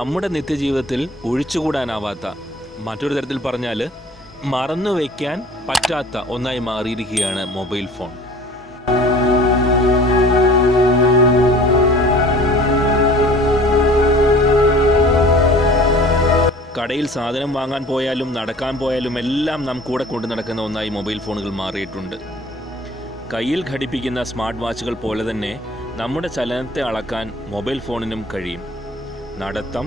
നമ്മുടെ നിത്യജീവിതത്തിൽ ഒഴിച്ചുകൂടാനാവാത്ത, മറ്റൊരു തരത്തിൽ പറഞ്ഞാൽ മറന്നു വയ്ക്കാൻ പറ്റാത്ത ഒന്നായി മാറിയിരിക്കുകയാണ് മൊബൈൽ ഫോൺ. കടയിൽ സാധനം വാങ്ങാൻ പോയാലും നടക്കാൻ പോയാലും എല്ലാം നാം കൂടെ കൊണ്ടു നടക്കുന്ന ഒന്നായി മൊബൈൽ ഫോണുകൾ മാറിയിട്ടുണ്ട്. കയ്യിൽ ഘടിപ്പിക്കുന്ന സ്മാർട്ട് വാച്ചുകൾ പോലെ തന്നെ നമ്മുടെ ചലനത്തെ അളക്കാൻ മൊബൈൽ ഫോണിനും കഴിയും. നടത്തം,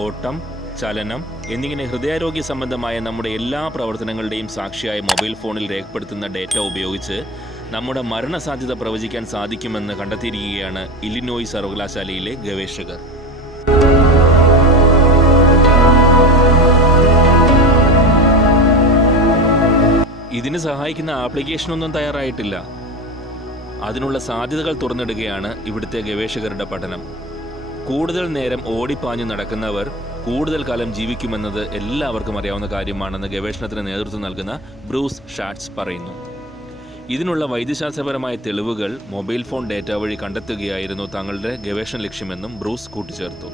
ഓട്ടം, ചലനം എന്നിങ്ങനെ ഹൃദയാരോഗ്യ സംബന്ധമായ നമ്മുടെ എല്ലാ പ്രവർത്തനങ്ങളുടെയും സാക്ഷിയായ മൊബൈൽ ഫോണിൽ രേഖപ്പെടുത്തുന്ന ഡേറ്റ ഉപയോഗിച്ച് നമ്മുടെ മരണസാധ്യത പ്രവചിക്കാൻ സാധിക്കുമെന്ന് കണ്ടെത്തിയിരിക്കുകയാണ് ഇല്ലിനോയ് സർവകലാശാലയിലെ ഗവേഷകർ. ഇതിന് സഹായിക്കുന്ന ആപ്ലിക്കേഷനൊന്നും തയ്യാറായിട്ടില്ല. അതിനുള്ള സാധ്യതകൾ തുറന്നിടുകയാണ് ഇവിടുത്തെ ഗവേഷകരുടെ പഠനം. കൂടുതൽ നേരം ഓടിപ്പാഞ്ഞു നടക്കുന്നവർ കൂടുതൽ കാലം ജീവിക്കുമെന്നത് എല്ലാവർക്കും അറിയാവുന്ന കാര്യമാണെന്ന് ഗവേഷണത്തിന് നേതൃത്വം നൽകുന്ന ബ്രൂസ് ഷാറ്റ്സ് പറയുന്നു. ഇതിനുള്ള വൈദ്യശാസ്ത്രപരമായ തെളിവുകൾ മൊബൈൽ ഫോൺ ഡേറ്റ വഴി കണ്ടെത്തുകയായിരുന്നു തങ്ങളുടെ ഗവേഷണ ലക്ഷ്യമെന്നും ബ്രൂസ് കൂട്ടിച്ചേർത്തു.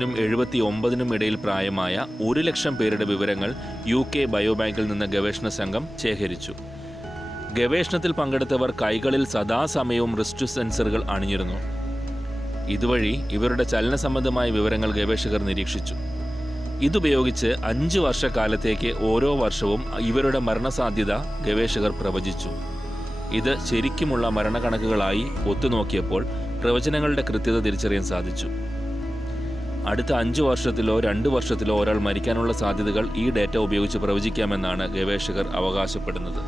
നും 79 ഇടയിൽ പ്രായമായ 1,00,000 പേരുടെ വിവരങ്ങൾ UK ബയോബാങ്കിൽ നിന്ന് ഗവേഷണ സംഘം ശേഖരിച്ചു. ഗവേഷണത്തിൽ പങ്കെടുത്തവർ കൈകളിൽ സദാസമയവും റിസ്റ്റ് സെൻസറുകൾ അണിഞ്ഞിരുന്നു. ഇതുവഴി ഇവരുടെ ചലന സംബന്ധമായ വിവരങ്ങൾ ഗവേഷകർ നിരീക്ഷിച്ചു. ഇതുപയോഗിച്ച് 5 വർഷക്കാലത്തേക്ക് ഓരോ വർഷവും ഇവരുടെ മരണസാധ്യത ഗവേഷകർ പ്രവചിച്ചു. ഇത് ശരിക്കുമുള്ള മരണക്കണക്കുകളായി ഒത്തുനോക്കിയപ്പോൾ പ്രവചനങ്ങളുടെ കൃത്യത തിരിച്ചറിയാൻ സാധിച്ചു. അടുത്ത 5 വർഷത്തിലോ 2 വർഷത്തിലോ ഒരാൾ മരിക്കാനുള്ള സാധ്യതകൾ ഈ ഡേറ്റ ഉപയോഗിച്ച് പ്രവചിക്കാമെന്നാണ് ഗവേഷകർ അവകാശപ്പെടുന്നത്.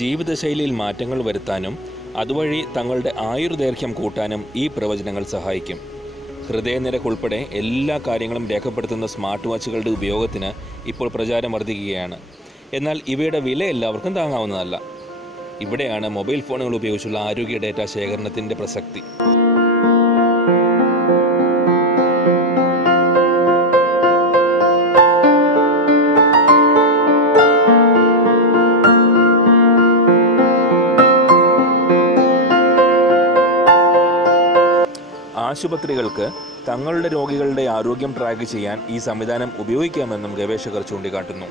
ജീവിതശൈലിയിൽ മാറ്റങ്ങൾ വരുത്താനും അതുവഴി തങ്ങളുടെ ആയുർദൈർഘ്യം കൂട്ടാനും ഈ പ്രവചനങ്ങൾ സഹായിക്കും. ഹൃദയനിരക്കുൾപ്പെടെ എല്ലാ കാര്യങ്ങളും രേഖപ്പെടുത്തുന്ന സ്മാർട്ട് വാച്ചുകളുടെ ഉപയോഗത്തിന് ഇപ്പോൾ പ്രചാരം വർദ്ധിക്കുകയാണ്. എന്നാൽ ഇവയുടെ വില എല്ലാവർക്കും താങ്ങാവുന്നതല്ല. ഇവിടെയാണ് മൊബൈൽ ഫോണുകൾ ഉപയോഗിച്ചുള്ള ആരോഗ്യ ഡേറ്റ ശേഖരണത്തിൻ്റെ പ്രസക്തി. ആശുപത്രികൾക്ക് തങ്ങളുടെ രോഗികളുടെ ആരോഗ്യം ട്രാക്ക് ചെയ്യാൻ ഈ സംവിധാനം ഉപയോഗിക്കാമെന്നും ഗവേഷകർ ചൂണ്ടിക്കാട്ടുന്നു.